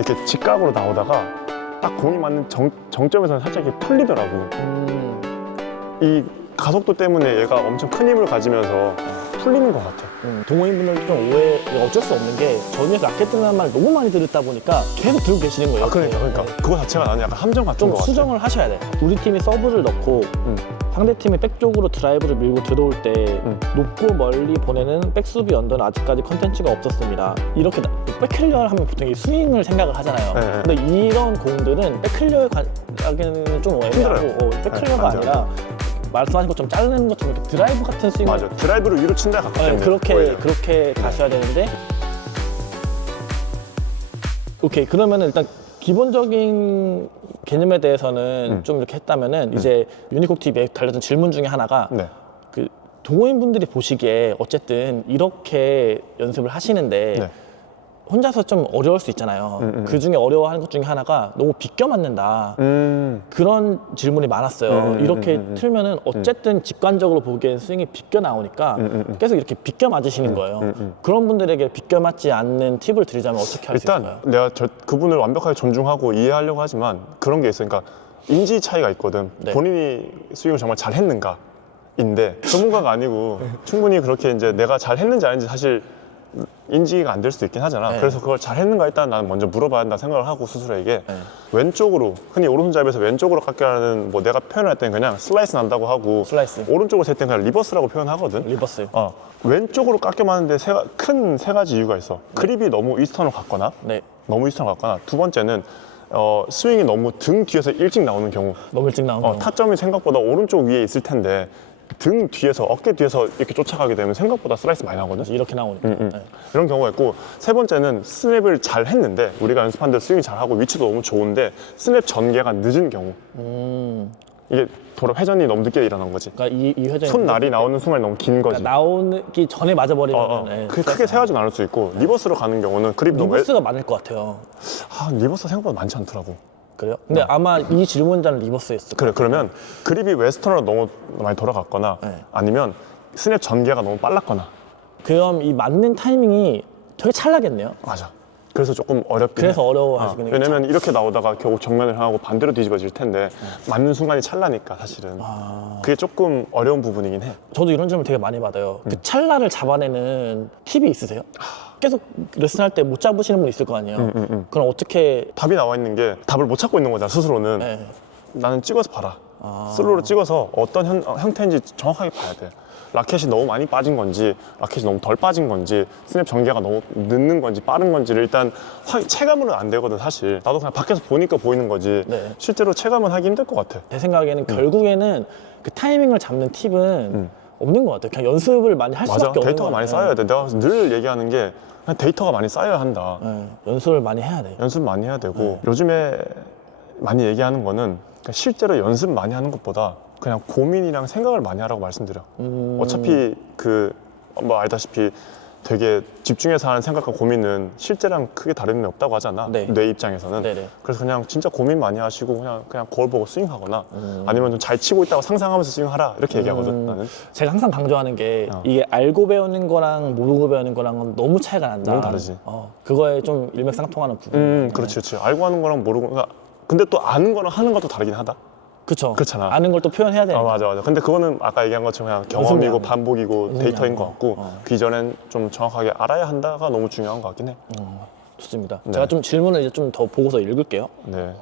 이렇게 직각으로 나오다가 딱 공이 맞는 정점에서는 살짝 이렇게 풀리더라고. 이 가속도 때문에 얘가 엄청 큰 힘을 가지면서 풀리는 것 같아. 동호인분들도 좀 오해, 어쩔 수 없는 게 저기에서 라켓 든다는 말 너무 많이 들었다 보니까 계속 들고 계시는 거예요. 그러니까 그거 자체가 나는 약간 함정 같은 좀 것 같아. 수정을 하셔야 돼. 우리 팀이 서브를 넣고 상대 팀이 백 쪽으로 드라이브를 밀고 들어올 때 높고 멀리 보내는 백수비 언더는 아직까지 컨텐츠가 없었습니다. 이렇게 백클리어를 하면 보통 이 스윙을 생각을 하잖아요. 네. 근데 이런 공들은 백클리어에 가기는 좀 애매하고 백클리어가 아니라 말씀하신 것처럼 자르는 것처럼 이렇게 드라이브 같은 스윙을 맞아. 드라이브로 위로 친다 가깝게. 그렇게 가셔야 되는데. 오케이, 그러면은 일단 기본적인 개념에 대해서는 좀 이렇게 했다면은 이제 유니콕 TV에 달렸던 질문 중에 하나가 네. 그 동호인분들이 보시기에 어쨌든 이렇게 연습을 하시는데 네. 혼자서 좀 어려울 수 있잖아요. 그 중에 어려워하는 것 중에 하나가 너무 비껴 맞는다. 그런 질문이 많았어요. 이렇게 틀면은 어쨌든 직관적으로 보기엔 스윙이 비껴 나오니까 계속 이렇게 비껴 맞으시는 거예요. 그런 분들에게 비껴 맞지 않는 팁을 드리자면 어떻게 할 수 있을까요? 일단 내가 그분을 완벽하게 존중하고 이해하려고 하지만 그런 게 있어. 그러니까 인지 차이가 있거든. 네. 본인이 스윙을 정말 잘 했는가 인데 전문가가 아니고 충분히 그렇게 이제 내가 잘 했는지 아닌지 사실 인지가 안 될 수도 있긴 하잖아. 네. 그래서 그걸 잘 했는가 일단 나는 먼저 물어봐야 한다 생각을 하고 스스로에게 왼쪽으로, 흔히 오른손잡이에서 왼쪽으로 깎여라는, 뭐 내가 표현할 때는 그냥 슬라이스 난다고 하고 슬라이스. 오른쪽으로 칠 때는 그냥 리버스라고 표현하거든. 리버스. 왼쪽으로 깎여 맞는데 큰 세 가지 이유가 있어. 크립이 너무 이스턴으로 갔거나 네. 너무 이스턴으로 갔거나, 두 번째는 스윙이 너무 등 뒤에서 일찍 나오는 경우. 너무 일찍 나온 거. 타점이 생각보다 오른쪽 위에 있을 텐데 등 뒤에서, 어깨 뒤에서 이렇게 쫓아가게 되면 생각보다 슬라이스 많이 나오거든. 이렇게 나오니까. 네. 이런 경우가 있고, 세 번째는 스냅을 잘 했는데 우리가 연습한 대로 스윙 잘하고 위치도 너무 좋은데 스냅 전개가 늦은 경우. 이게 회전이 너무 늦게 일어난 거지. 그러니까 이 회전이 손날이 나오는 순간이 너무 긴 거지. 그러니까 나오기 전에 맞아버리면 네, 그게 크게 세 가지 나눌 수 있고, 리버스로 가는 경우는 그립이 너무 리버스가 많을 것 같아요. 리버스 생각보다 많지 않더라고. 그래요? 근데 아마 이 질문자는 리버스였을 거예요. 그러면 그립이 웨스턴으로 너무 많이 돌아갔거나 네. 아니면 스냅 전개가 너무 빨랐거나. 그럼 이 맞는 타이밍이 되게 찰나겠네요. 맞아. 그래서 조금 어렵긴 그래서 해. 어려워하시는 왜냐면 이렇게 나오다가 결국 정면을 향하고 반대로 뒤집어질 텐데 맞는 순간이 찰나니까 사실은 그게 조금 어려운 부분이긴 해. 저도 이런 질문 되게 많이 받아요. 그 찰나를 잡아내는 팁이 있으세요? 계속 레슨할 때 못 잡으시는 분 있을 거 아니에요. 그럼 어떻게? 답이 나와 있는 게 답을 못 찾고 있는 거잖아 스스로는. 네. 나는 찍어서 봐라. 슬로우로 찍어서 어떤 형태인지 정확하게 봐야 돼. 라켓이 너무 많이 빠진 건지, 라켓이 너무 덜 빠진 건지, 스냅 전개가 너무 늦는 건지 빠른 건지를 일단 체감은 안 되거든 사실. 나도 그냥 밖에서 보니까 보이는 거지. 네. 실제로 체감은 하기 힘들 것 같아. 제 생각에는 결국에는 그 타이밍을 잡는 팁은 없는 것 같아요. 그냥 연습을 많이 할 맞아. 수밖에 없는 데이터가 것 많이 같아요. 쌓여야 돼. 내가 늘 얘기하는 게 그냥 데이터가 많이 쌓여야 한다. 네. 연습을 많이 해야 돼요. 연습 많이 해야 되고, 요즘에 많이 얘기하는 거는 그러니까 실제로 연습 많이 하는 것보다 그냥 고민이랑 생각을 많이 하라고 말씀드려. 어차피 뭐 알다시피 되게 집중해서 하는 생각과 고민은 실제랑 크게 다른 게 없다고 하잖아. 네. 뇌 입장에서는. 네네. 그래서 그냥 진짜 고민 많이 하시고 그냥 거울 보고 스윙하거나 아니면 좀 잘 치고 있다고 상상하면서 스윙하라 이렇게 얘기하거든 나는. 제가 항상 강조하는 게 이게 알고 배우는 거랑 모르고 배우는 거랑은 너무 차이가 난다. 너무 다르지. 그거에 좀 일맥상통하는 부분. 그렇지. 알고 하는 거랑 모르고. 그러니까 근데 또 아는 거랑 하는 것도 다르긴 하다. 그쵸. 그렇잖아. 아는 걸 또 표현해야 되니까. 맞아. 근데 그거는 아까 얘기한 것처럼 그냥 경험이고 연습량. 반복이고 연습량. 데이터인 것 같고 그 이전엔 좀 정확하게 알아야 한다가 너무 중요한 것 같긴 해. 좋습니다. 네. 제가 좀 질문을 이제 좀 더 보고서 읽을게요. 네.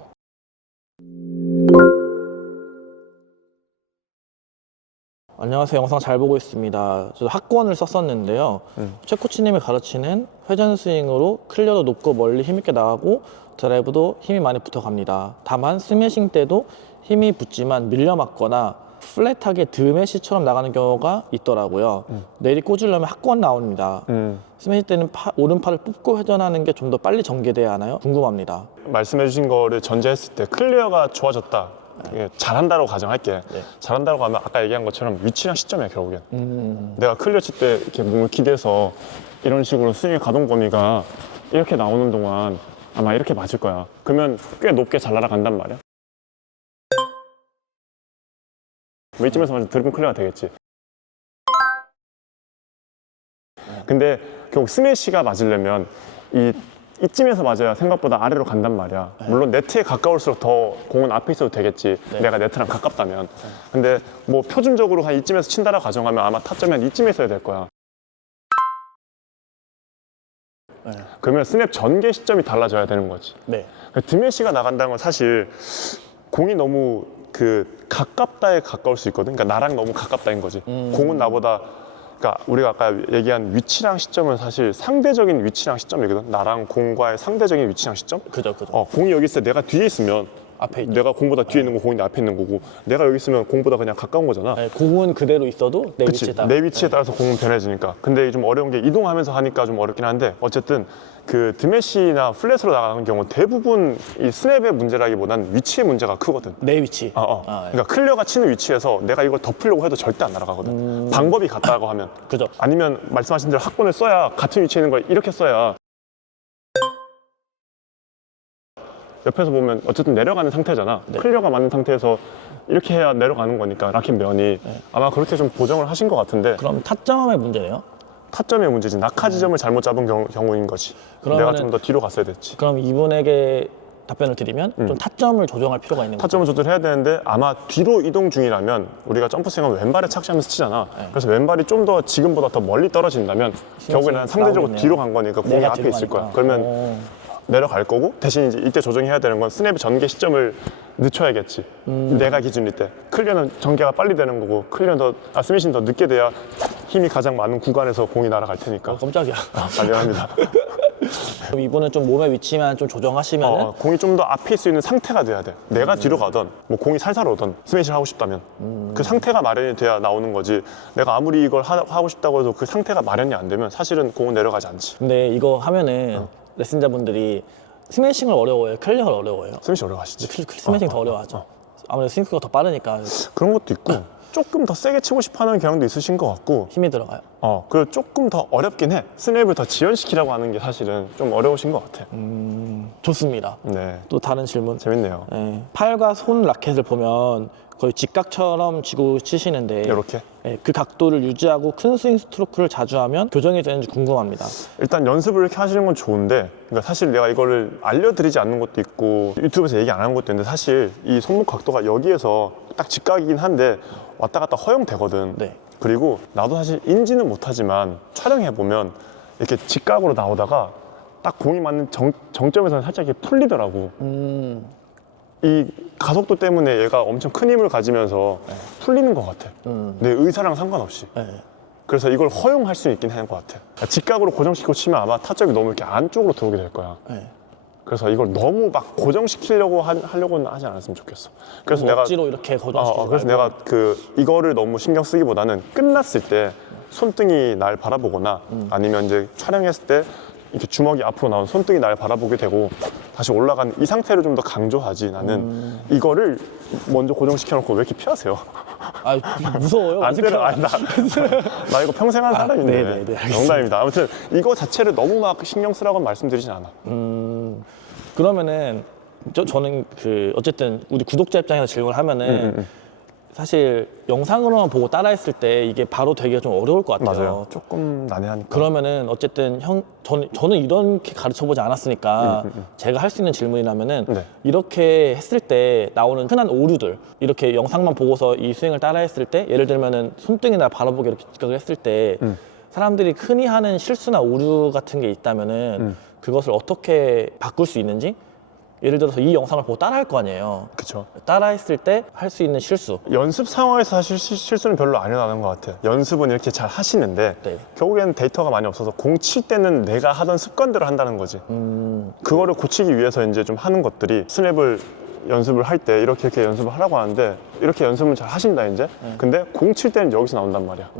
안녕하세요. 영상 잘 보고 있습니다. 저도 학권을 썼었는데요. 최 코치님이 가르치는 회전 스윙으로 클리어도 높고 멀리 힘있게 나가고 드라이브도 힘이 많이 붙어갑니다. 다만 스매싱 때도 힘이 붙지만 밀려 맞거나 플랫하게 드매시처럼 나가는 경우가 있더라고요. 내리 꽂으려면 학권 나옵니다. 스매시 때는 오른팔을 뽑고 회전하는 게 좀 더 빨리 전개돼야 하나요? 궁금합니다. 말씀해 주신 거를 전제했을 때 클리어가 좋아졌다. 이게 잘한다고 가정할게. 네. 잘한다고 하면 아까 얘기한 것처럼 위치랑 시점이야 결국엔. 내가 클리어 칠 때 이렇게 몸을 기대서 이런 식으로 스윙의 가동 범위가 이렇게 나오는 동안 아마 이렇게 맞을 거야. 그러면 꽤 높게 잘 날아간단 말이야. 뭐 이쯤에서 맞으면 드리블 클리어가 되겠지. 근데 결국 스매시가 맞으려면 이 이쯤에서 맞아야 생각보다 아래로 간단 말이야. 물론 네트에 가까울수록 더 공은 앞에 있어도 되겠지. 네. 내가 네트랑 가깝다면. 근데 뭐 표준적으로 한 이쯤에서 친다라 가정하면 아마 타점이 한 이쯤에 있어야 될 거야. 네. 그러면 스냅 전개 시점이 달라져야 되는 거지. 네. 드메시가 나간다는 건 사실 공이 너무 그 가깝다에 가까울 수 있거든. 그러니까 나랑 너무 가깝다인 거지. 공은 나보다, 그러니까 우리가 아까 얘기한 위치랑 시점은 사실 상대적인 위치랑 시점이거든. 나랑 공과의 상대적인 위치랑 시점. 그죠, 그죠. 공이 여기 있을 때 내가 뒤에 있으면 앞에 있죠. 내가 공보다 뒤에 있는 거, 공이 내 앞에 있는 거고, 내가 여기 있으면 공보다 그냥 가까운 거잖아. 네, 공은 그대로 있어도 내 그치? 위치에 따라. 내 위치에 따라서 공은 변해지니까. 근데 좀 어려운 게 이동하면서 하니까 좀 어렵긴 한데, 어쨌든 그 드매시나 플랫으로 나가는 경우 대부분 이 스냅의 문제라기보단 위치의 문제가 크거든. 내 위치. 네. 그러니까 클리어가 치는 위치에서 내가 이걸 덮으려고 해도 절대 안 날아가거든. 방법이 같다고 하면. 그죠. 아니면 말씀하신 대로 학군을 써야 같은 위치에 있는 걸 이렇게 써야 옆에서 보면 어쨌든 내려가는 상태잖아. 네. 클리어가 맞는 상태에서 이렇게 해야 내려가는 거니까 라켓 면이 아마 그렇게 좀 고정을 하신 것 같은데 그럼 타점의 문제네요? 타점의 문제지. 낙하 지점을 잘못 잡은 경우인 거지. 내가 좀 더 뒤로 갔어야 됐지. 그럼 이분에게 답변을 드리면 좀 타점을 조정할 필요가 있는 거죠. 타점을 조절해야 되는데 아마 뒤로 이동 중이라면 우리가 점프 스윙은 왼발에 착지하면서 치잖아. 그래서 왼발이 좀 더 지금보다 더 멀리 떨어진다면 결국에는 상대적으로 나오겠네요. 뒤로 간 거니까 공이 내가 앞에 뒤로 있을 거야. 가니까. 그러면 내려갈 거고 대신 이제 이때 조정해야 되는 건 스냅의 전개 시점을 늦춰야겠지. 내가 기준일 때 클리어는 전개가 빨리 되는 거고 클리어는 스매시는 더 늦게 돼야 힘이 가장 많은 구간에서 공이 날아갈 테니까. 깜짝이야. 미안합니다. 그럼 이분은 좀 몸의 위치만 좀 조정하시면은 공이 좀 더 앞에 있을 수 있는 상태가 돼야 돼. 내가 뒤로 가던 뭐 공이 살살 오던 스매시를 하고 싶다면 그 상태가 마련이 돼야 나오는 거지. 내가 아무리 이걸 하고 싶다고 해도 그 상태가 마련이 안 되면 사실은 공은 내려가지 않지. 근데 이거 하면은 레슨자분들이 스매싱을 어려워해요? 클리어를 어려워해요? 스매시 어려워하시지. 스매싱 더 어려워하죠. 아무래도 스윙크가 더 빠르니까 그런 것도 있고 조금 더 세게 치고 싶어하는 경향도 있으신 것 같고 힘이 들어가요. 그리고 조금 더 어렵긴 해. 스냅을 더 지연시키라고 하는 게 사실은 좀 어려우신 것 같아. 좋습니다. 네, 또 다른 질문. 재밌네요. 네. 팔과 손 라켓을 보면 거의 직각처럼 쥐고 치시는데 이렇게 네, 그 각도를 유지하고 큰 스윙 스트로크를 자주 하면 교정이 되는지 궁금합니다. 일단 연습을 이렇게 하시는 건 좋은데, 그러니까 사실 내가 이거를 알려드리지 않는 것도 있고 유튜브에서 얘기 안 하는 것도 있는데, 사실 이 손목 각도가 여기에서 딱 직각이긴 한데 왔다 갔다 허용되거든. 네. 그리고 나도 사실 인지는 못하지만 촬영해 보면 이렇게 직각으로 나오다가 딱 공이 맞는 정점에서는 살짝 이렇게 풀리더라고. 이 가속도 때문에 얘가 엄청 큰 힘을 가지면서 풀리는 것 같아. 내 의사랑 상관없이. 네. 그래서 이걸 허용할 수 있긴 한 것 같아. 직각으로 고정시키고 치면 아마 타점이 너무 이렇게 안쪽으로 들어오게 될 거야. 네. 그래서 이걸 너무 막 고정시키려고 하려고는 하지 않았으면 좋겠어. 그래서 내가 억지로 이렇게 고정시키지 그래서 말고. 내가 이거를 너무 신경 쓰기보다는 끝났을 때 손등이 날 바라보거나 아니면 이제 촬영했을 때 이렇게 주먹이 앞으로 나온 손등이 날 바라보게 되고 다시 올라간 이 상태를 좀 더 강조하지. 나는 이거를 먼저 고정시켜 놓고 왜 이렇게 피하세요? 아, 무서워요. 안 때려. 나 이거 평생 한 사람인데. 네네네, 알겠습니다. 농담입니다. 아무튼 이거 자체를 너무 막 신경 쓰라고 말씀드리진 않아. 그러면은 저는 어쨌든 우리 구독자 입장에서 질문을 하면은 사실 영상으로만 보고 따라했을 때 이게 바로 되기가 좀 어려울 것 같아요. 맞아요. 조금 난해하니까. 그러면은 어쨌든 저는 이렇게 가르쳐 보지 않았으니까 제가 할 수 있는 질문이라면은 네. 이렇게 했을 때 나오는 흔한 오류들, 이렇게 영상만 보고서 이 스윙을 따라했을 때 예를 들면은 손등이나 바라보게 이렇게 직각을 했을 때 사람들이 흔히 하는 실수나 오류 같은 게 있다면은 그것을 어떻게 바꿀 수 있는지, 예를 들어서 이 영상을 보고 따라할 거 아니에요. 그쵸. 따라했을 때 할 수 있는 실수. 연습 상황에서 사실 실수는 별로 안 일어나는 것 같아요. 연습은 이렇게 잘 하시는데 네. 결국에는 데이터가 많이 없어서 공 칠 때는 내가 하던 습관대로 한다는 거지. 그거를 고치기 위해서 이제 좀 하는 것들이, 스냅을 연습을 할 때 이렇게 연습을 하라고 하는데 이렇게 연습을 잘 하신다 이제. 근데 공 칠 때는 여기서 나온단 말이야.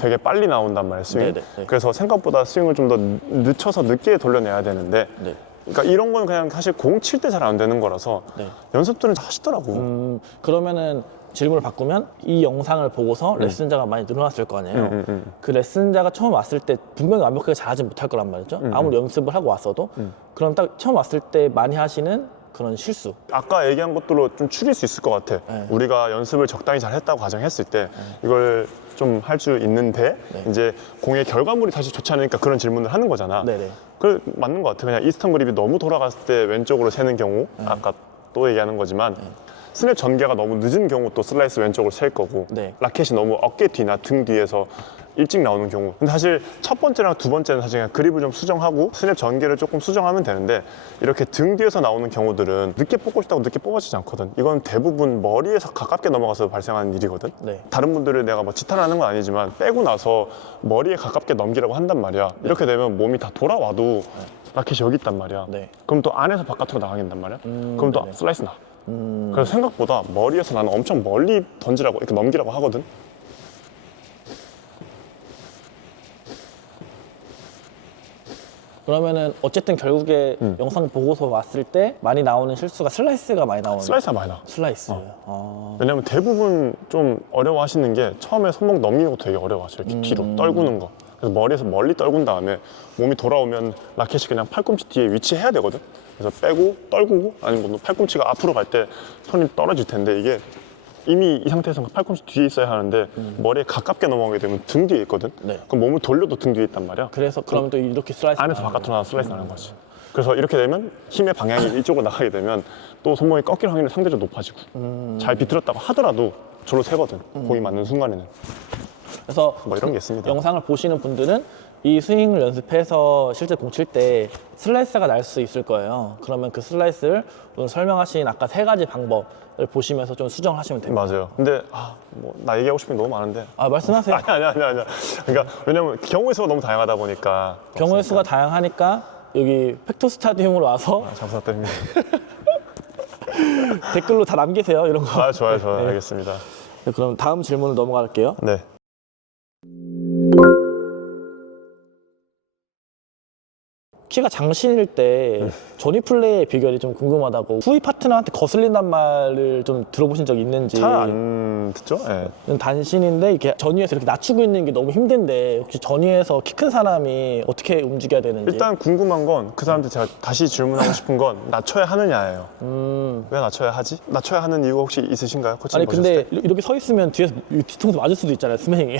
되게 빨리 나온단 말이야, 스윙. 네네, 네. 그래서 생각보다 스윙을 좀 더 늦춰서 늦게 돌려내야 되는데 네. 그러니까 이런 건 그냥 사실 공 칠 때 잘 안 되는 거라서 네. 연습들은 다 하시더라고. 그러면은 질문을 바꾸면 이 영상을 보고서 레슨자가 많이 늘어났을 거 아니에요. 그 레슨자가 처음 왔을 때 분명히 완벽하게 잘하지 못할 거란 말이죠. 아무리 연습을 하고 왔어도. 그럼 딱 처음 왔을 때 많이 하시는 그런 실수. 아까 얘기한 것들로 좀 추릴 수 있을 것 같아. 네. 우리가 연습을 적당히 잘 했다고 가정했을 때 이걸 좀 할 수 있는데 네. 이제 공의 결과물이 사실 좋지 않으니까 그런 질문을 하는 거잖아. 네네. 그 맞는 것 같아. 그냥 이스턴 그립이 너무 돌아갔을 때 왼쪽으로 새는 경우 아까 또 얘기하는 거지만 스냅 전개가 너무 늦은 경우 또 슬라이스 왼쪽으로 셀 거고 네. 라켓이 너무 어깨 뒤나 등 뒤에서 일찍 나오는 경우. 근데 사실 첫 번째랑 두 번째는 사실 그냥 그립을 좀 수정하고 스냅 전개를 조금 수정하면 되는데 이렇게 등 뒤에서 나오는 경우들은 늦게 뽑고 싶다고 늦게 뽑아지지 않거든. 이건 대부분 머리에서 가깝게 넘어가서 발생하는 일이거든. 네. 다른 분들을 내가 뭐 지탄하는 건 아니지만 빼고 나서 머리에 가깝게 넘기라고 한단 말이야. 이렇게 되면 몸이 다 돌아와도 라켓이 여기 있단 말이야. 네. 그럼 또 안에서 바깥으로 나가긴단 말이야. 그럼 또 네네. 슬라이스 나. 그래서 생각보다 머리에서 나는 엄청 멀리 던지라고 이렇게 넘기라고 하거든. 그러면은 어쨌든 결국에 영상 보고서 왔을 때 많이 나오는 실수가 슬라이스가 많이 나오는 슬라이스가 많이 나. 슬라이스. 아. 왜냐면 대부분 좀 어려워하시는 게 처음에 손목 넘기는 것도 되게 어려워하셔요. 이렇게 뒤로 떨구는 거. 그래서 머리에서 멀리 떨군 다음에 몸이 돌아오면 라켓이 그냥 팔꿈치 뒤에 위치해야 되거든. 그래서 빼고 떨구고 아니면 뭐 팔꿈치가 앞으로 갈 때 손이 떨어질 텐데 이게 이미 이 상태에서 팔꿈치 뒤에 있어야 하는데 머리에 가깝게 넘어가게 되면 등 뒤에 있거든. 네. 그럼 몸을 돌려도 등 뒤에 있단 말이야. 그래서 그러면 또 이렇게 슬라이스 안에서 바깥으로 나가 슬라이스 나는 거지. 그래서 이렇게 되면 힘의 방향이 이쪽으로 나가게 되면 또 손목이 꺾일 확률이 상대적으로 높아지고 잘 비틀었다고 하더라도 저로 세거든. 공이 맞는 순간에는. 그래서 뭐 이런 게 있습니다. 영상을 보시는 분들은 이 스윙을 연습해서 실제 공 칠 때 슬라이스가 날 수 있을 거예요. 그러면 그 슬라이스를 오늘 설명하신 아까 3가지 방법을 보시면서 좀 수정을 하시면 됩니다. 맞아요. 근데 뭐 나 얘기하고 싶은 게 너무 많은데. 아, 말씀하세요. 아니야. 그러니까 왜냐면 경우의 수가 너무 다양하다 보니까. 경우의 수가 다양하니까 여기 팩토 스타디움으로 와서 잘 부탁드립니다. 댓글로 다 남기세요. 이런 거. 좋아요. 네. 알겠습니다. 네, 그럼 다음 질문을 넘어갈게요. 네. 키가 장신일 때 전위 플레이의 비결이 좀 궁금하다고 후위 파트너한테 거슬린단 말을 좀 들어보신 적 있는지. 잘 안 듣죠? 네. 단신인데 이렇게 전위에서 이렇게 낮추고 있는 게 너무 힘든데 혹시 전위에서 키 큰 사람이 어떻게 움직여야 되는지. 일단 궁금한 건 그 사람한테 제가 다시 질문하고 싶은 건 낮춰야 하느냐예요. 왜 낮춰야 하지? 낮춰야 하는 이유가 혹시 있으신가요? 코치님 아니 보셨을 근데 때? 이렇게 서 있으면 뒤에서 뒤통수 맞을 수도 있잖아요, 스매잉에.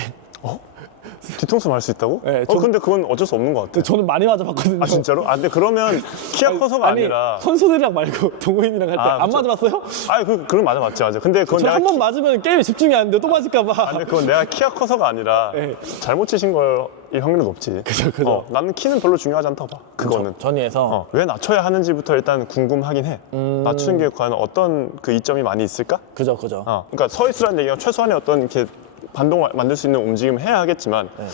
뒤통수 말 수 있다고? 네, 근데 그건 어쩔 수 없는 것 같아. 저는 많이 맞아봤거든요. 진짜로? 근데 그러면 키가 커서가 아니, 아니라. 선수들이랑 말고 동호인이랑 할 때 안 그쵸. 맞아봤어요? 그건 맞아. 근데 그건 저 내가 한 번 맞으면 게임에 집중이 안 돼. 또 맞을까봐. 근데 그건 내가 키가 커서가 아니라 네. 잘못 치신 걸 확률이 높지. 그죠. 나는 키는 별로 중요하지 않다고 봐. 그거는. 전위에서. 왜 낮춰야 하는지부터 일단 궁금하긴 해. 낮추는 게 과연 어떤 그 이점이 많이 있을까? 그죠. 그러니까 서 있으라는 얘기가 최소한의 어떤 이렇게 반동을 만들 수 있는 움직임을 해야 하겠지만 네.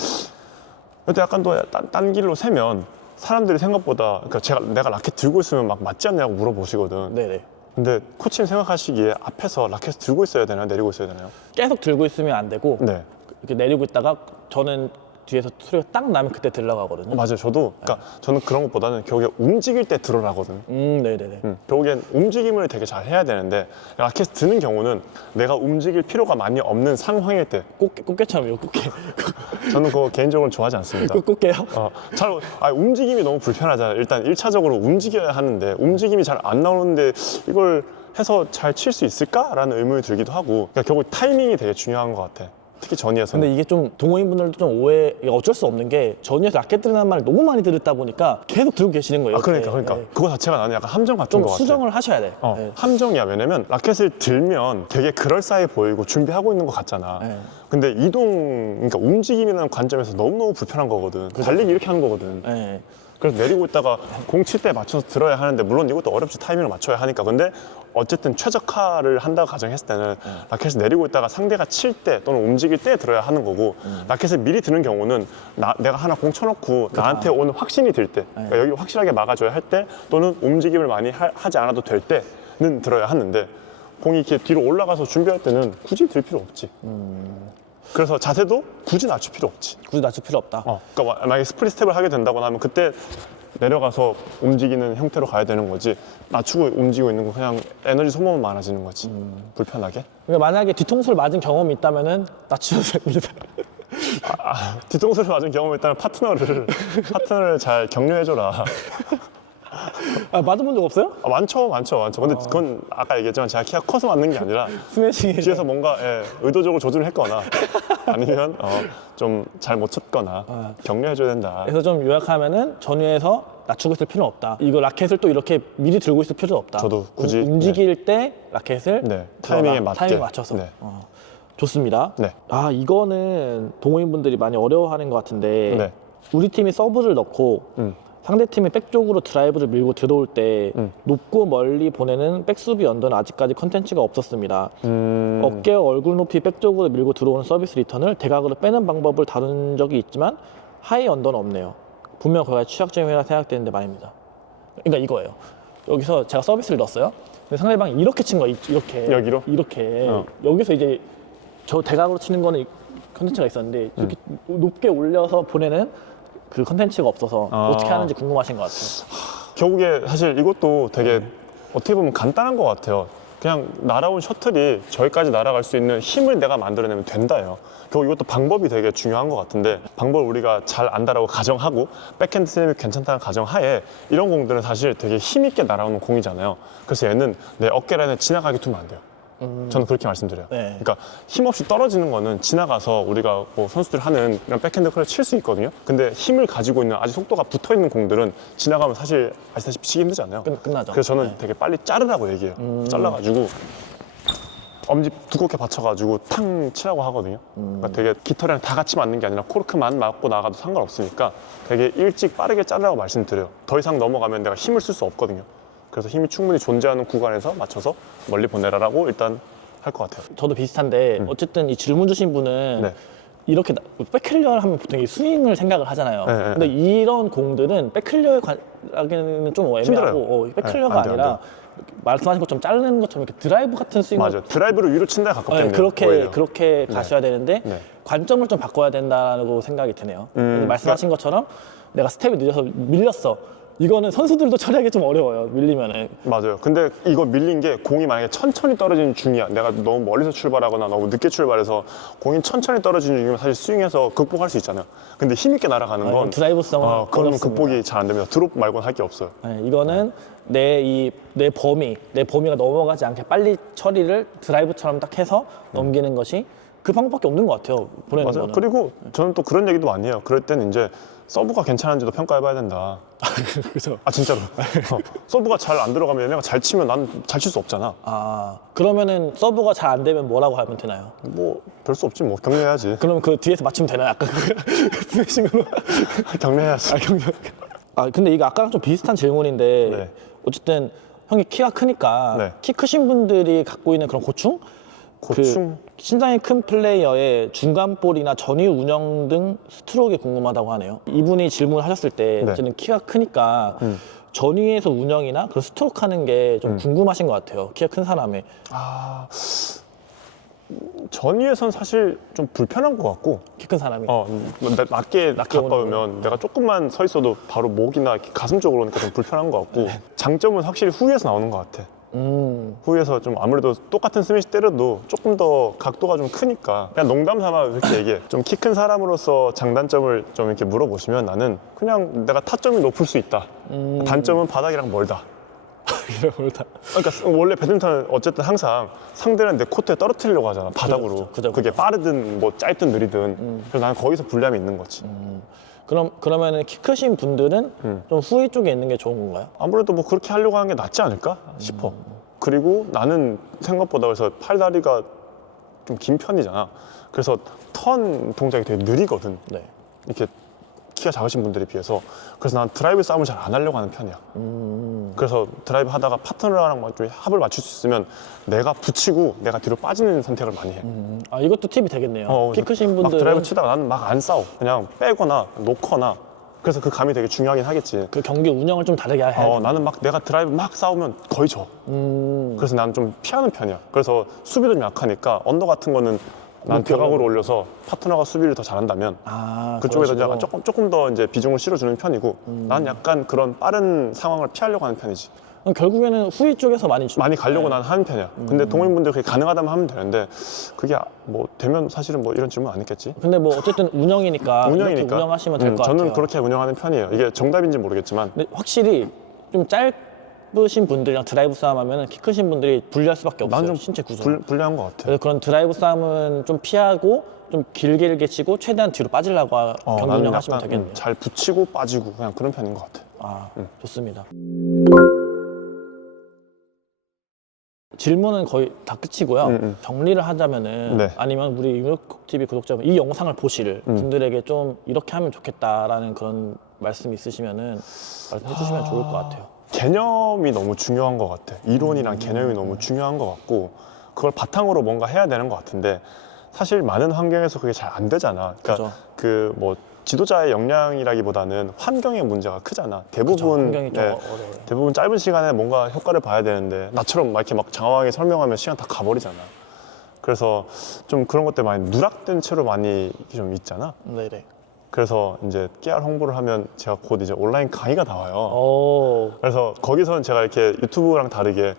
그래도 약간 또 딴 길로 세면 사람들이 생각보다 그러니까 내가 라켓 들고 있으면 막 맞지 않냐고 물어보시거든. 네네. 근데 코치님 생각하시기에 앞에서 라켓 들고 있어야 되나요? 내리고 있어야 되나요? 계속 들고 있으면 안 되고 네. 이렇게 내리고 있다가 저는 뒤에서 소리가 딱 나면 그때 들러가거든요. 맞아요. 저도 그러니까 저는 그런 것보다는 결국에 움직일 때 들어라거든. 네네네. 결국엔 움직임을 되게 잘 해야 되는데 라켓 드는 경우는 내가 움직일 필요가 많이 없는 상황일 때 꽃게처럼요, 꽃게. 저는 그거 개인적으로 좋아하지 않습니다. 꽃게요? 움직임이 너무 불편하잖아요. 일단 1차적으로 움직여야 하는데 움직임이 잘 안 나오는데 이걸 해서 잘 칠 수 있을까라는 의문이 들기도 하고 그러니까 결국 타이밍이 되게 중요한 것 같아. 특히 전위에서는. 근데 이게 좀 동호인분들도 좀 이게 어쩔 수 없는 게 전위에서 라켓 들라는 말을 너무 많이 들었다 보니까 계속 들고 계시는 거예요. 그러니까 네. 그거 자체가 나는 약간 함정 같은 좀 것 같아. 수정을 하셔야 돼. 네. 함정이야. 왜냐면 라켓을 들면 되게 그럴싸해 보이고 준비하고 있는 것 같잖아. 네. 근데 그러니까 움직임이라는 관점에서 너무너무 불편한 거거든. 달리기 이렇게 하는 거거든. 네. 그래서 내리고 있다가 공 칠 때 맞춰서 들어야 하는데 물론 이것도 어렵지. 타이밍을 맞춰야 하니까. 근데 어쨌든 최적화를 한다고 가정했을 때는 라켓을 내리고 있다가 상대가 칠 때 또는 움직일 때 들어야 하는 거고 라켓을 미리 드는 경우는 내가 하나 공 쳐놓고 나한테 오는 확신이 들 때 그러니까 여기 확실하게 막아줘야 할 때 또는 움직임을 많이 하지 않아도 될 때는 들어야 하는데 공이 이렇게 뒤로 올라가서 준비할 때는 굳이 들 필요 없지. 그래서 자세도 굳이 낮출 필요 없지. 굳이 낮출 필요 없다. 그러니까 만약에 스플릿 스텝을 하게 된다거나 하면 그때 내려가서 움직이는 형태로 가야 되는 거지. 낮추고 움직이고 있는 거 그냥 에너지 소모만 많아지는 거지. 불편하게. 그러니까 만약에 뒤통수를 맞은 경험이 있다면은 낮추셔도 됩니다. 뒤통수를 맞은 경험이 있다면 파트너를 잘 격려해줘라. 아, 맞아본 적 없어요? 아, 많죠. 근데 그건 아까 얘기했지만 제가 키가 커서 맞는 게 아니라 스매싱이 뒤에서 뭔가 의도적으로 조준을 했거나 아니면 좀 잘 못 쳤거나 격려해줘야 된다. 그래서 좀 요약하면은 전위에서 낮추고 있을 필요는 없다. 이거 라켓을 또 이렇게 미리 들고 있을 필요는 없다. 저도 굳이, 움직일 때 라켓을 네, 타이밍에 맞게. 타이밍 맞춰서. 네. 좋습니다. 네. 아, 이거는 동호인분들이 많이 어려워하는 것 같은데 네. 우리 팀이 서브를 넣고 상대 팀이 백 쪽으로 드라이브를 밀고 들어올 때 높고 멀리 보내는 백수비 언더는 아직까지 컨텐츠가 없었습니다. 어깨와 얼굴 높이 백 쪽으로 밀고 들어오는 서비스 리턴을 대각으로 빼는 방법을 다룬 적이 있지만 하이 언더는 없네요. 분명 거기가 취약점이라 생각되는데 말입니다. 그러니까 이거예요. 여기서 제가 서비스를 넣었어요. 근데 상대방이 이렇게 친 거예요. 이렇게. 여기로? 이렇게. 여기서 이제 저 대각으로 치는 거는 컨텐츠가 있었는데 이렇게 높게 올려서 보내는 그 컨텐츠가 없어서 어떻게 하는지 궁금하신 것 같아요. 결국에 사실 이것도 되게 어떻게 보면 간단한 것 같아요. 그냥 날아온 셔틀이 저기까지 날아갈 수 있는 힘을 내가 만들어내면 된다요. 결국 이것도 방법이 되게 중요한 것 같은데 방법을 우리가 잘 안다라고 가정하고 백핸드 스냅이 괜찮다는 가정하에 이런 공들은 사실 되게 힘있게 날아오는 공이잖아요. 그래서 얘는 내 어깨 라인을 지나가게 두면 안 돼요. 저는 그렇게 말씀드려요. 네. 그러니까 힘없이 떨어지는 거는 지나가서 우리가 뭐 선수들 하는 이런 백핸드 클을 칠 수 있거든요. 근데 힘을 가지고 있는 아직 속도가 붙어 있는 공들은 지나가면 사실 아시다시피 치기 힘들잖아요. 끝나죠. 그래서 저는 네. 되게 빨리 자르라고 얘기해요. 잘라가지고 엄지 두껍게 받쳐가지고 탕 치라고 하거든요. 그러니까 되게 깃털이랑 다 같이 맞는 게 아니라 코르크만 맞고 나가도 상관없으니까 되게 일찍 빠르게 자르라고 말씀드려요. 더 이상 넘어가면 내가 힘을 쓸 수 없거든요. 그래서 힘이 충분히 존재하는 구간에서 맞춰서 멀리 보내라라고 일단 할 것 같아요. 저도 비슷한데 어쨌든 이 질문 주신 분은 네. 이렇게 백클리어를 하면 보통 이 스윙을 생각을 하잖아요. 네, 네, 근데 이런 공들은 백클리어에 하기에는 좀 애매하고 힘들어요. 백클리어가 네, 안 돼요, 아니라 말씀하신 것처럼 자르는 것처럼 이렇게 드라이브 같은 스윙을 맞아요. 드라이브를 위로 친다에 가깝겠네요. 그렇게 오히려. 그렇게 가셔야 되는데 네. 관점을 좀 바꿔야 된다고 생각이 드네요. 말씀하신 것처럼 내가 스텝이 늦어서 밀렸어. 이거는 선수들도 처리하기 좀 어려워요. 밀리면은. 맞아요. 근데 이거 밀린 게 공이 만약에 천천히 떨어지는 중이야. 내가 너무 멀리서 출발하거나 너무 늦게 출발해서 공이 천천히 떨어지는 중이면 사실 스윙해서 극복할 수 있잖아요. 근데 힘있게 날아가는 건 드라이브성은 그건 어렵습니다. 극복이 잘 안 됩니다. 드롭 말고는 할 게 없어요. 네, 이거는 내 범위가 넘어가지 않게 빨리 처리를 드라이브처럼 딱 해서 넘기는 것이 그 방법밖에 없는 것 같아요. 보내는 맞아요. 거는. 그리고 저는 또 그런 얘기도 많이 해요. 그럴 때는 이제 서브가 괜찮은지도 평가해봐야 된다. 그죠. 아 진짜로. 서브가 잘 안 들어가면 얘네가 잘 치면 난 잘 칠 수 없잖아. 아, 그러면은 서브가 잘 안 되면 뭐라고 하면 되나요? 뭐 별 수 없지 뭐 격려해야지. 그러면 그 뒤에서 맞추면 되나요? 아까 그 스매싱으로? 격려해야지. 근데 이거 아까랑 좀 비슷한 질문인데 네. 어쨌든 형이 키가 크니까 네. 키 크신 분들이 갖고 있는 그런 고충? 고충? 그 신장이 큰 플레이어의 중간 볼이나 전위 운영 등 스트로크가 궁금하다고 하네요. 이분이 질문을 하셨을 때 네. 어쨌든 키가 크니까 전위에서 운영이나 그 스트로크 하는 게 좀 궁금하신 것 같아요. 키가 큰 사람의. 아 전위에선 사실 좀 불편한 것 같고 키 큰 사람이. 낮게 오는 가까우면 내가 조금만 서 있어도 바로 목이나 이렇게 가슴 쪽으로 오니까 좀 불편한 것 같고 장점은 확실히 후위에서 나오는 것 같아. 후위에서 좀 아무래도 똑같은 스매시 때려도 조금 더 각도가 좀 크니까 그냥 농담 삼아 이렇게 얘기해. 좀 키 큰 사람으로서 장단점을 좀 이렇게 물어보시면 나는 그냥 내가 타점이 높을 수 있다. 단점은 바닥이랑 멀다. 그렇다. 그러니까 원래 배드민턴은 어쨌든 항상 상대는 내 코트에 떨어뜨리려고 하잖아. 바닥으로. 그죠. 그게 빠르든 뭐 짧든 느리든. 그래서 나는 거기서 불리함이 있는 거지. 그러면은 키 크신 분들은 좀 후위 쪽에 있는 게 좋은 건가요? 아무래도 뭐 그렇게 하려고 하는 게 낫지 않을까 싶어. 그리고 나는 생각보다 그래서 팔다리가 좀 긴 편이잖아. 그래서 턴 동작이 되게 느리거든. 네. 이렇게 키가 작으신 분들에 비해서. 그래서 난 드라이브 싸움을 잘 안 하려고 하는 편이야. 그래서 드라이브 하다가 파트너랑 좀 합을 맞출 수 있으면 내가 붙이고 내가 뒤로 빠지는 선택을 많이 해. 아, 이것도 팁이 되겠네요. 키 그래서 크신 막 분들은 드라이브 치다가 나는 막 안 싸워. 그냥 빼거나 놓거나. 그래서 그 감이 되게 중요하긴 하겠지. 그 경기 운영을 좀 다르게 해야 돼요. 나는 막 내가 드라이브 막 싸우면 거의 져. 그래서 나는 좀 피하는 편이야. 그래서 수비도 좀 약하니까 언더 같은 거는 난 대각으로 올려서 파트너가 수비를 더 잘한다면 그쪽에다 이제 조금 더 이제 비중을 실어주는 편이고 난 약간 그런 빠른 상황을 피하려고 하는 편이지. 그럼 결국에는 후위 쪽에서 많이 가려고 난 하는 편이야. 근데 동호인분들 그게 가능하다면 하면 되는데 그게 뭐 되면 사실은 뭐 이런 질문 안 했겠지. 근데 뭐 어쨌든 운영이니까 이렇게 운영하시면 될 것 같아요. 저는 그렇게 운영하는 편이에요. 이게 정답인지 모르겠지만 근데 확실히 좀 짧으신 분들이랑 드라이브 싸움 하면 키 크신 분들이 불리할 수밖에 없어요. 난좀 신체 구조. 불리한 것 같아. 그래서 그런 드라이브 싸움은 좀 피하고 좀 길게 치고 최대한 뒤로 빠지려고 경기 나는 운영하시면 약간 되겠네요. 잘 붙이고 빠지고 그냥 그런 편인 것 같아. 좋습니다. 질문은 거의 다 끝이고요. 정리를 하자면은 네. 아니면 우리 융력TV 구독자분 이 영상을 보실 분들에게 좀 이렇게 하면 좋겠다라는 그런 말씀 있으시면은 말씀해 주시면 좋을 것 같아요. 개념이 너무 중요한 것 같아. 이론이랑 개념이 너무 중요한 것 같고 그걸 바탕으로 뭔가 해야 되는 것 같은데 사실 많은 환경에서 그게 잘 안 되잖아. 그러니까 그죠. 그 뭐 지도자의 역량이라기보다는 환경의 문제가 크잖아. 그죠. 대부분 환경이 좀 네, 어려워요. 대부분 짧은 시간에 뭔가 효과를 봐야 되는데 나처럼 막 이렇게 막 장황하게 설명하면 시간 다 가버리잖아. 그래서 좀 그런 것들 많이 누락된 채로 많이 좀 있잖아. 네네. 그래서 이제 깨알 홍보를 하면 제가 곧 이제 온라인 강의가 나와요. 오. 그래서 거기서는 제가 이렇게 유튜브랑 다르게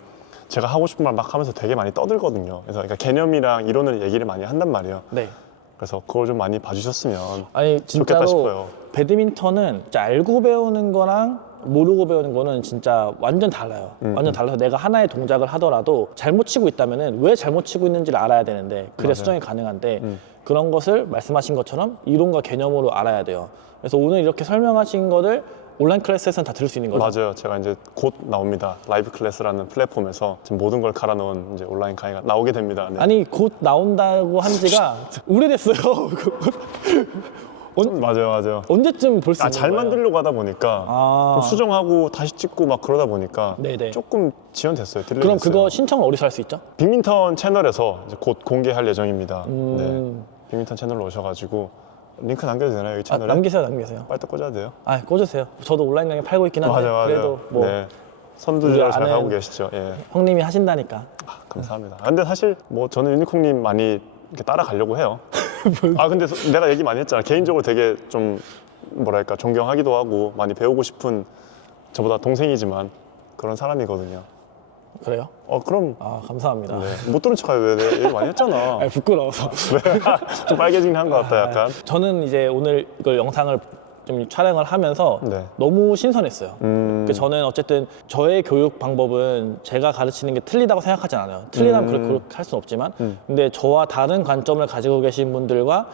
제가 하고 싶은 말 막 하면서 되게 많이 떠들거든요. 그래서 그러니까 개념이랑 이론을 얘기를 많이 한단 말이에요. 네. 그래서 그걸 좀 많이 봐주셨으면 아니 좋겠다 진짜로 싶어요. 배드민턴은 진짜 알고 배우는 거랑 모르고 배우는 거는 진짜 완전 달라요. 완전 달라서 내가 하나의 동작을 하더라도 잘못 치고 있다면은 왜 잘못 치고 있는지를 알아야 되는데 그래 맞아요. 수정이 가능한데 그런 것을 말씀하신 것처럼 이론과 개념으로 알아야 돼요. 그래서 오늘 이렇게 설명하신 거를 온라인 클래스에서는 다 들을 수 있는 거죠. 맞아요. 제가 이제 곧 나옵니다. 라이브 클래스라는 플랫폼에서 지금 모든 걸 갈아 넣은 이제 온라인 강의가 나오게 됩니다. 네. 아니 곧 나온다고 한 지가 오래됐어요. 맞아요. 언제쯤 볼 수 있는 잘 거예요? 만들려고 하다 보니까 아. 좀 수정하고 다시 찍고 막 그러다 보니까 네네. 조금 지연됐어요. 딜레이 그럼 됐어요. 그거 신청을 어디서 할 수 있죠? 빅민턴 채널에서 이제 곧 공개할 예정입니다. 음. 네. 빅민턴 채널로 오셔가지고 링크 남겨도 되나요? 여기 채널에? 남기세요. 빨리 꽂아야 돼요. 아, 꽂으세요. 저도 온라인 강의 팔고 있긴 한데 맞아요. 그래도 뭐 네. 선두주자 우리 잘 아는- 하고 계시죠. 예. 형님이 하신다니까. 감사합니다. 근데 사실 뭐 저는 유니콩님 많이 이렇게 따라가려고 해요. 근데 내가 얘기 많이 했잖아. 개인적으로 되게 좀 뭐랄까 존경하기도 하고 많이 배우고 싶은 저보다 동생이지만 그런 사람이거든요. 그래요? 그럼 아, 감사합니다. 네. 못 들은 척하요. 왜 내가 얘기 많이 했잖아. 아, 부끄러워서. 좀 빨개지긴 한 것 같다 약간. 저는 이제 오늘 이걸 영상을 좀 촬영을 하면서 네. 너무 신선했어요. 저는 어쨌든 저의 교육 방법은 제가 가르치는 게 틀리다고 생각하진 않아요. 틀리다면 그렇게 할 수는 없지만 근데 저와 다른 관점을 가지고 계신 분들과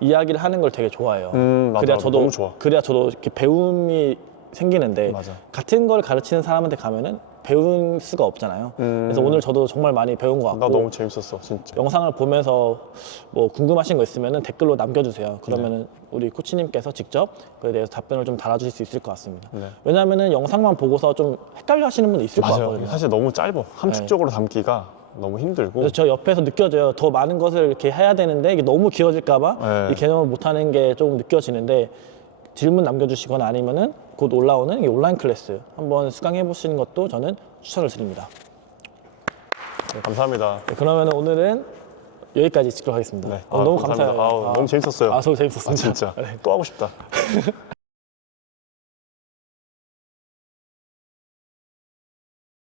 이야기를 하는 걸 되게 좋아해요. 맞아. 너무 좋아. 그래야 저도 이렇게 배움이 생기는데 맞아. 같은 걸 가르치는 사람한테 가면은 배울 수가 없잖아요. 그래서 오늘 저도 정말 많이 배운 것 같고 나 너무 재밌었어 진짜. 영상을 보면서 뭐 궁금하신 거 있으면 댓글로 남겨주세요. 그러면은 우리 코치님께서 직접 그에 대해서 답변을 좀 달아주실 수 있을 것 같습니다. 네. 왜냐하면은 영상만 보고서 좀 헷갈려 하시는 분도 있을 것 맞아요. 같거든요. 사실 너무 짧아. 함축적으로 담기가 너무 힘들고. 그래서 저 옆에서 느껴져요. 더 많은 것을 이렇게 해야 되는데 이게 너무 길어질까봐 네. 이 개념을 못하는 게 좀 느껴지는데 질문 남겨주시거나 아니면은 곧 올라오는 이 온라인 클래스 한번 수강해 보시는 것도 저는 추천을 드립니다. 네, 감사합니다. 네, 그러면 오늘은 여기까지 찍도록 하겠습니다. 네. 너무 감사합니다. 감사해요. 너무 재밌었어요. 저도 재밌었습니다. 진짜 네. 또 하고 싶다.